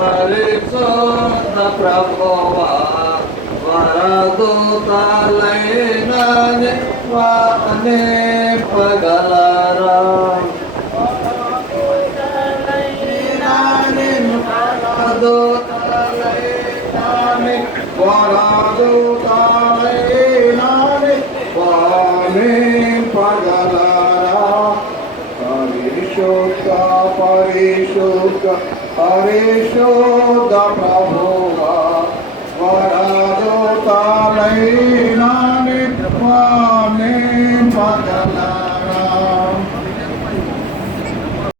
పరిశుద్ధ ప్రభువా వరదూతలైన వానే పగలరా వరదూతలైన వానే పగలరా పరిశుద్ధ పరిశుద్ధ పరిశుద్ధ ప్రభువా వరదూతలైన వానే పగలరా